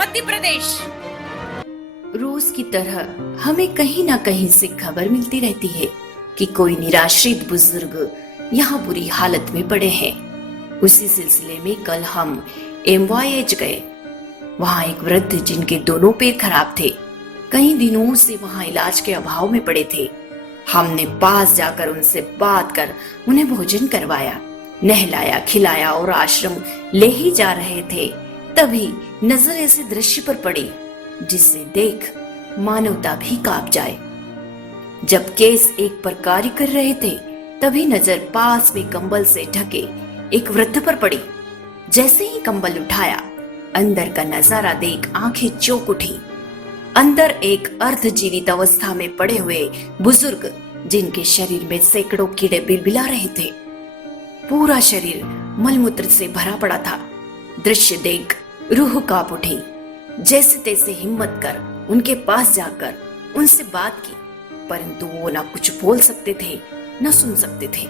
मध्य प्रदेश। रोज की तरह हमें कहीं ना कहीं से खबर मिलती रहती है कि कोई निराश्रित बुजुर्ग यहाँ बुरी हालत में पड़े हैं। उसी सिलसिले में कल हम MYH गए। वहाँ एक वृद्ध जिनके दोनों पैर खराब थे, कई दिनों से वहाँ इलाज के अभाव में पड़े थे। हमने पास जाकर उनसे बात कर उन्हें भोजन करवाया, नहलाया, खिलाया और आश्रम ले ही जा रहे थे, तभी नजर ऐसे दृश्य पर पड़ी जिसे देख मानवता भी कांप जाए। जब केस एक पर कार्य कर रहे थे, तभी नजर पास में कंबल से ढके एक वृद्ध पर पड़ी। जैसे ही कंबल उठाया, अंदर का नजारा देख आंखें चौंक उठी। अंदर एक अर्धजीवित अवस्था में पड़े हुए बुजुर्ग, जिनके शरीर में सैकड़ों कीड़े बिलबिला रहे थे। पूरा शरीर मलमूत्र से भरा पड़ा था। दृश्य देख रूह कांप उठी। जैसे तैसे हिम्मत कर उनके पास जाकर उनसे बात की, परंतु वो ना कुछ बोल सकते थे न सुन सकते थे।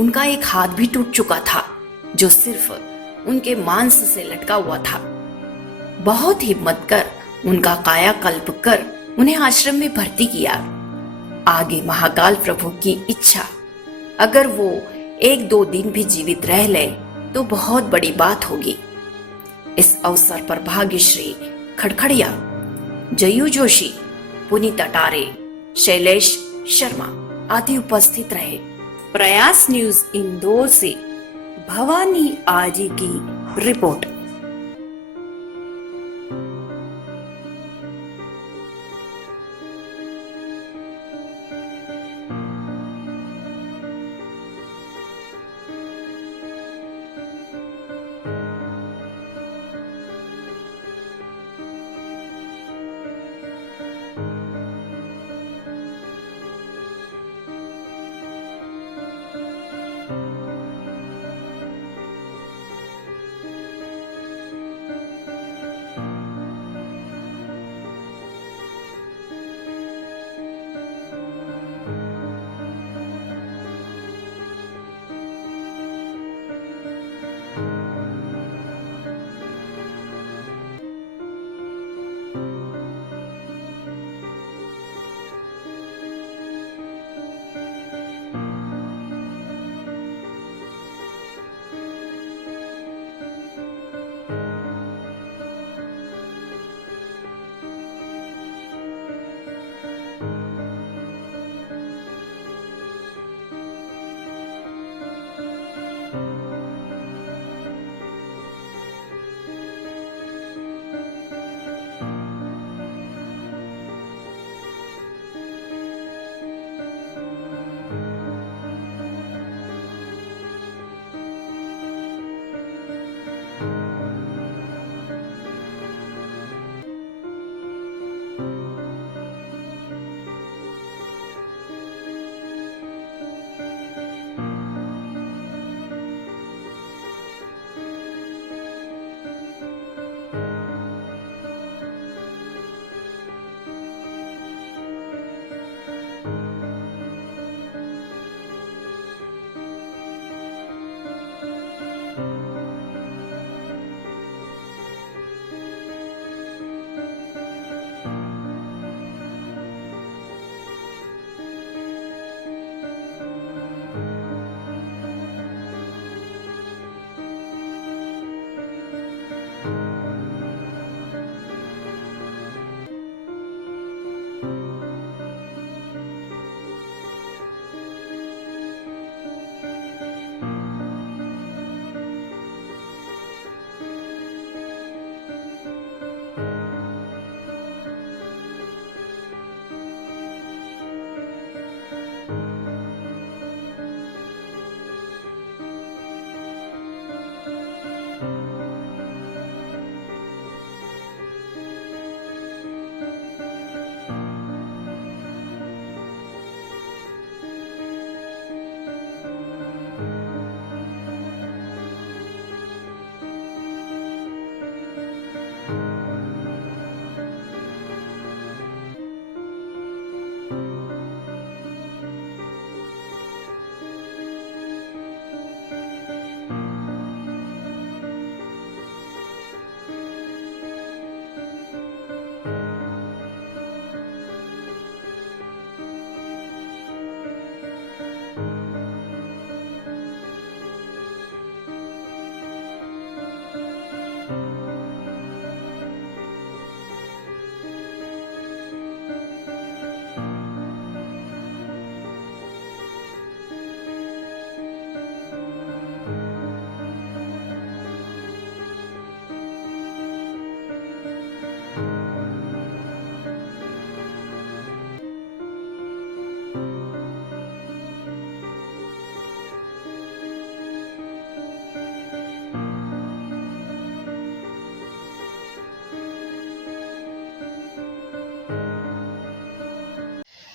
उनका एक हाथ भी टूट चुका था, जो सिर्फ उनके मांस से लटका हुआ था। बहुत हिम्मत कर उनका कायाकल्प कर उन्हें आश्रम में भर्ती किया। आगे महाकाल प्रभु की इच्छा, अगर वो 1-2 दिन भी जीवित रह ले तो बहुत बड़ी बात होगी। इस अवसर पर भाग्यश्री खड़खड़िया, जयू जोशी, पुनीत अटारे, शैलेश शर्मा आदि उपस्थित रहे। प्रयास न्यूज इंदौर से भवानी आजी की रिपोर्ट।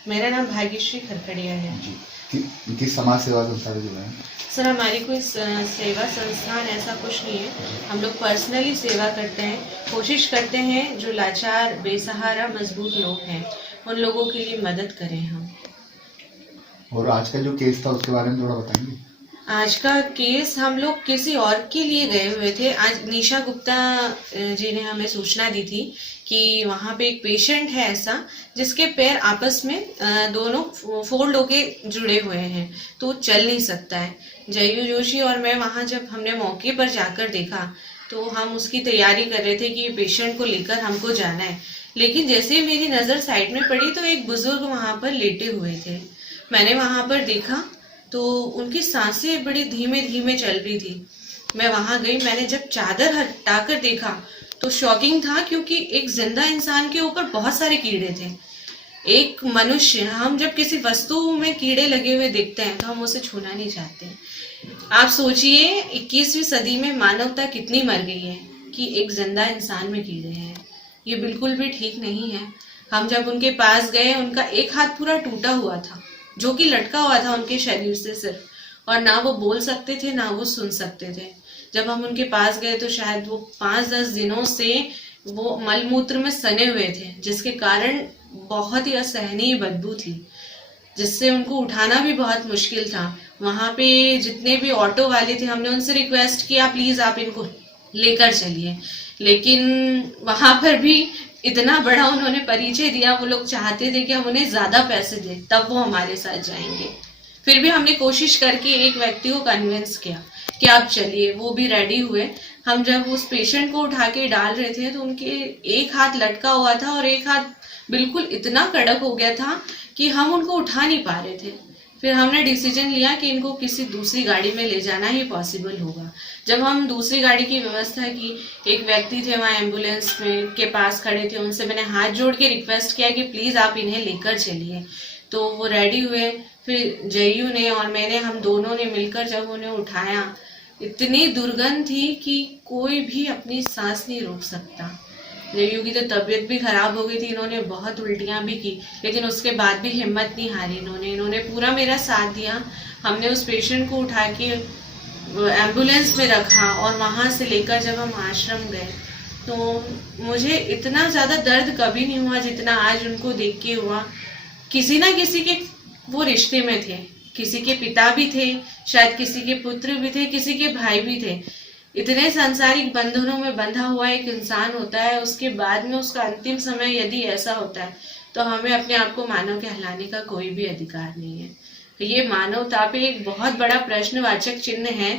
मेरा नाम भाग्यश्री खरखड़िया है। जी। किस समाज सेवा संस्था से जुड़े हैं? सर, हमारी कोई सेवा संस्थान ऐसा कुछ नहीं है। हम लोग पर्सनली सेवा करते हैं, कोशिश करते हैं जो लाचार, बेसहारा, मजबूत लोग हैं उन लोगों के लिए मदद करें हम। और आज का जो केस था उसके बारे में थोड़ा बताएंगे? आज का केस हम लोग किसी और के लिए गए हुए थे। आज निशा गुप्ता जी ने हमें सूचना दी थी कि वहाँ पे एक पेशेंट है ऐसा जिसके पैर आपस में दोनों फोल्ड होके जुड़े हुए हैं, तो चल नहीं सकता है। जयू जोशी और मैं वहाँ जब हमने मौके पर जाकर देखा तो हम उसकी तैयारी कर रहे थे कि ये पेशेंट को लेकर हमको जाना है, लेकिन जैसे ही मेरी नज़र साइड में पड़ी तो एक बुजुर्ग वहाँ पर लेटे हुए थे। मैंने वहाँ पर देखा तो उनकी सांसें बड़ी धीमे धीमे चल रही थी। मैं वहां गई, मैंने जब चादर हटाकर देखा तो शॉकिंग था, क्योंकि एक जिंदा इंसान के ऊपर बहुत सारे कीड़े थे। एक मनुष्य, हम जब किसी वस्तु में कीड़े लगे हुए देखते हैं तो हम उसे छूना नहीं चाहते। आप सोचिए 21वीं सदी में मानवता कितनी मर गई है कि एक जिंदा इंसान में कीड़े हैं। ये बिल्कुल भी ठीक नहीं है। हम जब उनके पास गए, उनका एक हाथ पूरा टूटा हुआ था जो कि लटका हुआ था उनके शरीर से सिर्फ, और ना वो बोल सकते थे ना वो सुन सकते थे। जब हम उनके पास गए तो शायद वो 5-10 दिनों से वो मलमूत्र में सने हुए थे, जिसके कारण बहुत ही असहनीय बदबू थी, जिससे उनको उठाना भी बहुत मुश्किल था। वहां पे जितने भी ऑटो वाले थे, हमने उनसे रिक्वेस्ट किया प्लीज आप इनको लेकर चलिए, लेकिन वहां पर भी इतना बड़ा उन्होंने परिचय दिया। वो लोग चाहते थे कि हम उन्हें ज्यादा पैसे दें तब वो हमारे साथ जाएंगे। फिर भी हमने कोशिश करके एक व्यक्ति को कन्विंस किया कि आप चलिए, वो भी रेडी हुए। हम जब उस पेशेंट को उठा के डाल रहे थे तो उनके एक हाथ लटका हुआ था और एक हाथ बिल्कुल इतना कड़क हो गया था कि हम उनको उठा नहीं पा रहे थे। फिर हमने डिसीजन लिया कि इनको किसी दूसरी गाड़ी में ले जाना ही पॉसिबल होगा। जब हम दूसरी गाड़ी की व्यवस्था की, एक व्यक्ति थे वहाँ एम्बुलेंस में के पास खड़े थे, उनसे मैंने हाथ जोड़ के रिक्वेस्ट किया कि प्लीज आप इन्हें लेकर चलिए। तो वो रेडी हुए। फिर जयू ने और मैंने, हम दोनों ने मिलकर जब उन्हें उठाया, इतनी दुर्गंध थी कि कोई भी अपनी सांस नहीं रोक सकता। जयू की तो तबीयत भी खराब हो गई थी, इन्होंने बहुत उल्टियां भी की, लेकिन उसके बाद भी हिम्मत नहीं हारी इन्होंने पूरा मेरा साथ दिया। हमने उस पेशेंट को उठा के एम्बुलेंस में रखा और वहां से लेकर जब हम आश्रम गए तो मुझे इतना ज्यादा दर्द कभी नहीं हुआ जितना आज उनको देख के हुआ। किसी ना किसी के वो रिश्ते में थे, किसी के पिता भी थे, शायद किसी के पुत्र भी थे, किसी के भाई भी थे। इतने सांसारिक बंधनों में बंधा हुआ एक इंसान होता है, उसके बाद में उसका अंतिम समय यदि ऐसा होता है तो हमें अपने आप को मानव कहलाने का कोई भी अधिकार नहीं है। ये मानवता पे एक बहुत बड़ा प्रश्नवाचक चिन्ह है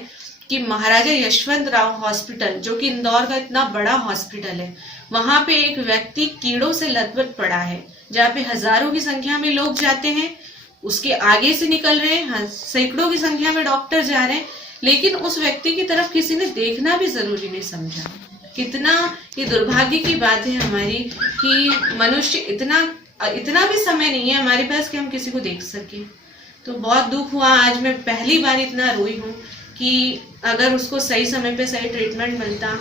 कि महाराजा यशवंत राव हॉस्पिटल, जो कि इंदौर का इतना बड़ा हॉस्पिटल है, वहां पे एक व्यक्ति कीड़ों से लथपथ पड़ा है, जहाँ पे हजारों की संख्या में लोग जाते हैं, उसके आगे से निकल रहे हैं, सैकड़ों की संख्या में डॉक्टर जा रहे हैं, लेकिन उस व्यक्ति की तरफ किसी ने देखना भी जरूरी नहीं समझा। कितना ये दुर्भाग्य की बात है हमारी कि मनुष्य इतना भी समय नहीं है हमारे पास कि हम किसी को देख सके। तो बहुत दुख हुआ, आज मैं पहली बार इतना रोई हूँ कि अगर उसको सही समय पे सही ट्रीटमेंट मिलता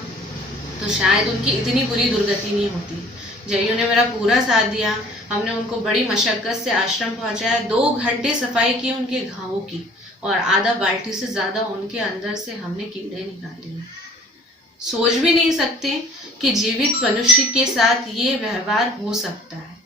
तो शायद उनकी इतनी बुरी दुर्गति नहीं होती। जयू ने मेरा पूरा साथ दिया। हमने उनको बड़ी मशक्कत से आश्रम पहुंचाया, 2 घंटे सफाई की उनके घावों की, और आधा बाल्टी से ज्यादा उनके अंदर से हमने कीड़े निकाले। सोच भी नहीं सकते कि जीवित मनुष्य के साथ ये व्यवहार हो सकता है।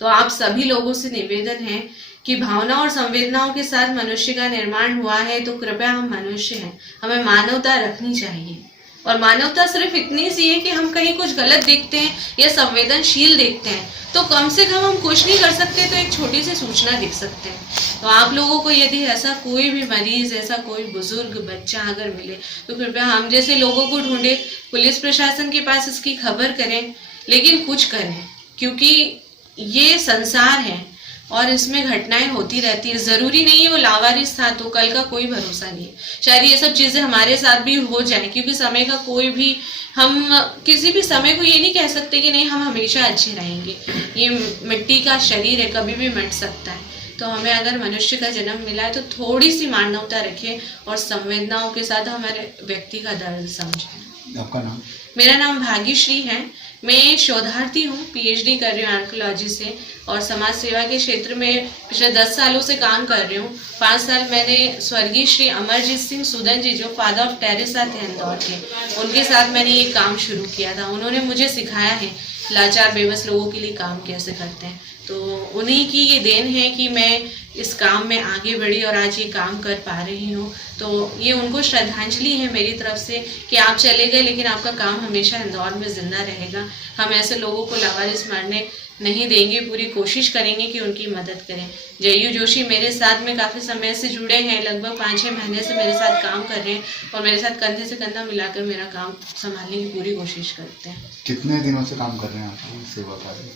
तो आप सभी लोगों से निवेदन है कि भावना और संवेदनाओं के साथ मनुष्य का निर्माण हुआ है, तो कृपया हम मनुष्य हैं, हमें मानवता रखनी चाहिए। और मानवता सिर्फ इतनी सी है कि हम कहीं कुछ गलत देखते हैं या संवेदनशील देखते हैं तो कम से कम हम कुछ नहीं कर सकते तो एक छोटी सी सूचना लिख सकते हैं। तो आप लोगों को यदि ऐसा कोई भी मरीज, ऐसा कोई बुजुर्ग बच्चा अगर मिले तो कृपया हम जैसे लोगों को ढूंढे, पुलिस प्रशासन के पास इसकी खबर करें, लेकिन कुछ करें, क्योंकि ये संसार है और इसमें घटनाएं होती रहती है। जरूरी नहीं है वो लावारिस था तो कल का कोई भरोसा नहीं है, शायद ये सब चीजें हमारे साथ भी हो जाए, क्योंकि समय का कोई भी, हम किसी भी समय को ये नहीं कह सकते कि नहीं हम हमेशा अच्छे रहेंगे। ये मिट्टी का शरीर है, कभी भी मिट सकता है। तो हमें अगर मनुष्य का जन्म मिला है तो थोड़ी सी मानवता रखें और संवेदनाओं के साथ हमारे व्यक्ति का दर्द समझें। आपका नाम? मेरा नाम भाग्यश्री है। मैं शोधार्थी हूँ, पीएचडी कर रही हूँ आर्कियोलॉजी से और समाज सेवा के क्षेत्र में पिछले 10 सालों से काम कर रही हूँ। 5 साल मैंने स्वर्गीय श्री अमरजीत सिंह सूदन जी, जो फादर ऑफ टेरेसा थे इंदौर के, उनके साथ मैंने ये काम शुरू किया था। उन्होंने मुझे सिखाया है लाचार बेबस लोगों के लिए काम कैसे करते हैं। तो उन्हीं की ये देन है कि मैं इस काम में आगे बढ़ी और आज ये काम कर पा रही हूँ। तो ये उनको श्रद्धांजलि है मेरी तरफ से कि आप चले गए लेकिन आपका काम हमेशा इंदौर में जिंदा रहेगा। हम ऐसे लोगों को लावारिस मरने नहीं देंगे, पूरी कोशिश करेंगे कि उनकी मदद करें। जयू जोशी मेरे साथ में काफ़ी समय से जुड़े हैं, लगभग 5-6 महीने से मेरे साथ काम कर रहे हैं और मेरे साथ कंधे से कंधा मिलाकर मेरा काम संभालने की पूरी कोशिश करते हैं। कितने दिनों से काम कर रहे हैं आप सेवा कार्य?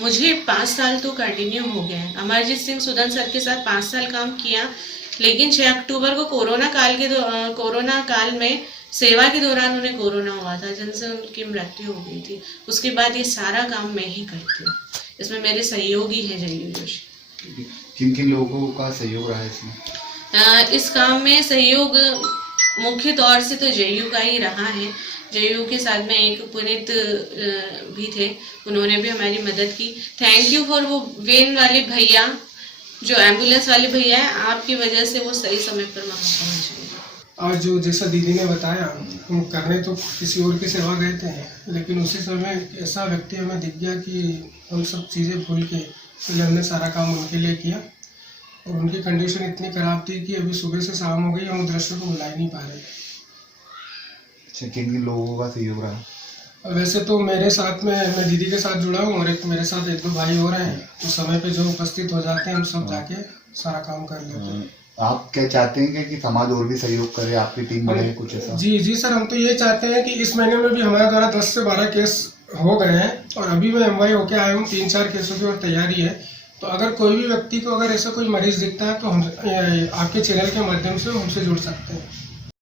मुझे 5 साल तो कंटिन्यू हो गए हैं। अमरजीत सिंह सूदन सर के साथ 5 साल काम किया, लेकिन 6 अक्टूबर को कोरोना काल में सेवा के दौरान उन्हें कोरोना हुआ था, जिनसे उनकी मृत्यु हो गई थी। उसके बाद ये सारा काम मैं ही करती हूँ। इसमें मेरे सहयोगी है जयू जोशी। किन किन लोगों का सहयोग रहा है इसमें? इस काम में सहयोग मुख्य तौर से तो जयू का ही रहा है। जयू के साथ में एक पुनीत भी थे, उन्होंने भी हमारी मदद की। थैंक यू फॉर वो वेन वाले भैया, जो एम्बुलेंस वाले भैया हैं, आपकी वजह से वो सही समय पर वहाँ पहुँच गए। आज जो जैसा दीदी ने बताया, हम करने तो किसी और की सेवा गए थे, लेकिन उसी समय ऐसा व्यक्ति हमें दिख गया कि हम सब चीज़ें भूल के फिर हमने सारा काम उनके लिए किया। और उनकी कंडीशन इतनी ख़राब थी कि अभी सुबह से शाम हो गई, हम दृश्य को भुला ही नहीं पा रहे। किन किन लोगों का सहयोग रहा? वैसे तो मेरे साथ में, मैं दीदी के साथ जुड़ा हूँ और एक मेरे साथ 1-2 भाई और हैं। तो समय पे जो उपस्थित हो जाते हैं, हम सब जाके सारा काम कर लेते हैं। आप क्या चाहते हैं कि समाज और भी सहयोग करे, आपकी टीम बढ़े, कुछ ऐसा? जी सर, हम तो ये चाहते हैं कि इस महीने में भी हमारे द्वारा 10 से 12 केस हो गए हैं और अभी मैं एमवाई होके आया हूँ। 3-4 केसों की और तैयारी है। तो अगर कोई भी व्यक्ति को अगर ऐसा कोई मरीज दिखता है तो हम आपके चैनल के माध्यम से हमसे जुड़ सकते हैं।